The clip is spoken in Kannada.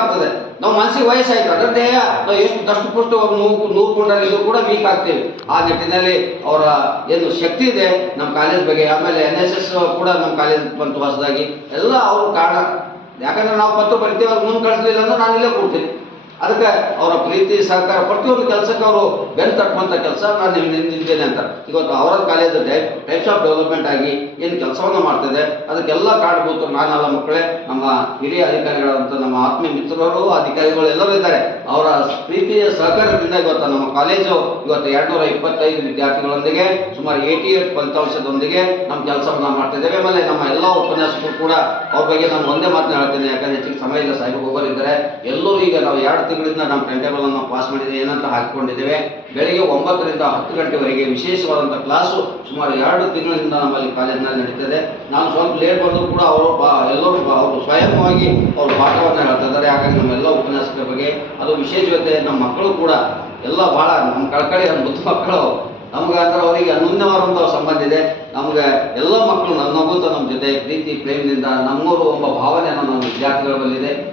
ಆಗ್ತದೆ. ನಾವು ಮನಸ್ಸಿಗೆ ವಯಸ್ಸಾಯ್ತು ಅದರ ದೇಹ ನಾವು ಎಷ್ಟು ದಷ್ಟಪುಷ್ಟ ನೂರ್ಕೊಂಡ್ರೆ ಕೂಡ ವೀಕ್ ಆಗ್ತೀವಿ. ಆ ನಿಟ್ಟಿನಲ್ಲಿ ಅವರ ಏನು ಶಕ್ತಿ ಇದೆ ನಮ್ಮ ಕಾಲೇಜ್ ಬಗ್ಗೆ. ಆಮೇಲೆ NSS ಕೂಡ ನಮ್ಮ ಕಾಲೇಜ್ ಬಂತು ಹೊಸದಾಗಿ. ಎಲ್ಲ ಅವ್ರ ಕಾರಣ. ಯಾಕಂದ್ರೆ ನಾವು ಪತ್ರ ಬರಿತೀವಿ, ಅವ್ರು ಮುಂದೆ ಕಳಿಸ್ಲಿಲ್ಲ ಅಂದ್ರೆ ನಾನು ಇಲ್ಲೇ ಕೊಡ್ತೀನಿ. ಅದಕ್ಕೆ ಅವರ ಪ್ರೀತಿ ಸಹಕಾರ ಪ್ರತಿಯೊಂದು ಕೆಲಸಕ್ಕೆ ಅವರು ಬೆನ್ನು ತಟ್ಟುವಂಥ ಕೆಲಸ ನಾನು ನಿಂತಿದ್ದೇನೆ ಅಂತ. ಇವತ್ತು ಅವರ ಕಾಲೇಜ್ ಟೈಪ್ಸ್ ಆಫ್ ಡೆವಲಪ್ಮೆಂಟ್ ಆಗಿ ಏನು ಕೆಲಸವನ್ನು ಮಾಡ್ತಿದೆ ಅದಕ್ಕೆಲ್ಲ ಕಾರಣಭೂತರು ನಾನಲ್ಲ ಮಕ್ಕಳೇ, ನಮ್ಮ ಹಿರಿಯ ಅಧಿಕಾರಿಗಳಂತ ನಮ್ಮ ಆತ್ಮೀಯ ಮಿತ್ರರು ಅಧಿಕಾರಿಗಳು ಎಲ್ಲರೂ ಇದ್ದಾರೆ. ಅವರ ಪ್ರೀತಿಯ ಸಹಕಾರದಿಂದ ಇವತ್ತು ನಮ್ಮ ಕಾಲೇಜು ಇವತ್ತು 225 ವಿದ್ಯಾರ್ಥಿಗಳೊಂದಿಗೆ ಸುಮಾರು 88 ಫಲಿತಾಂಶದೊಂದಿಗೆ ನಮ್ಮ ಕೆಲಸವನ್ನು ಮಾಡ್ತಿದ್ದೇವೆ. ಆಮೇಲೆ ನಮ್ಮ ಎಲ್ಲ ಉಪನ್ಯಾಸಕರು ಕೂಡ ಅವ್ರ ಬಗ್ಗೆ ನಾನು ಒಂದೇ ಮಾತನ್ನ ಹೇಳ್ತೇನೆ, ಯಾಕಂದ್ರೆ ಹೆಚ್ಚಿಗೆ ಸಮಯ ಇಲ್ಲ, ಸಾಹೇಬ್ ಹೋಗೋರಿದ್ದಾರೆ. ಎಲ್ಲರೂ ಈಗ ನಾವು 2 ತಿಂಗಳಿಂದ ನಮ್ಮ ಟೈಮ್ ಟೇಬಲ್ ಅನ್ನು ಪಾಸ್ ಮಾಡಿದ್ದೇವೆ, ಏನಂತ ಹಾಕಿಕೊಂಡಿದ್ದೇವೆ. ಬೆಳಿಗ್ಗೆ 9 ರಿಂದ 10 ಗಂಟೆವರೆಗೆ ವಿಶೇಷವಾದಂಥ ಕ್ಲಾಸು ಸುಮಾರು 2 ತಿಂಗಳಿಂದ ನಮ್ಮಲ್ಲಿ ಕಾಲೇಜಿನಲ್ಲಿ ನಡೀತದೆ. ನಾನು ಸ್ವಲ್ಪ ಲೇಟ್ ಬಂದರೂ ಕೂಡ ಅವರು ಎಲ್ಲರೂ ಅವರು ಸ್ವಯಂವಾಗಿ ಅವರು ಪಾಠವನ್ನು ಹೇಳ್ತಾ ಇದ್ದಾರೆ. ಹಾಗಾಗಿ ನಮ್ಮೆಲ್ಲ ಉಪನ್ಯಾಸಕರ ಬಗ್ಗೆ ಅದು ವಿಶೇಷತೆ. ನಮ್ಮ ಮಕ್ಕಳು ಕೂಡ ಎಲ್ಲ ಭಾಳ ನಮ್ಮ ಕಳ್ಕಳಿ ಮುದ್ದು ಮಕ್ಕಳು. ನಮ್ಗೆ ಅಂದ್ರೆ ಅವರಿಗೆ ಅನನ್ಯವಾದಂಥ ಸಂಬಂಧ ಇದೆ. ನಮ್ಗೆ ಎಲ್ಲ ಮಕ್ಕಳು ನಮಗೂತ ನಮ್ಮ ಜೊತೆ ಪ್ರೀತಿ ಪ್ರೇಮದಿಂದ ನಮ್ಮೂರು ಎಂಬ ಭಾವನೆಯನ್ನು ನಮ್ಮ ವಿದ್ಯಾರ್ಥಿಗಳ ಬಲ್ಲಿದೆ.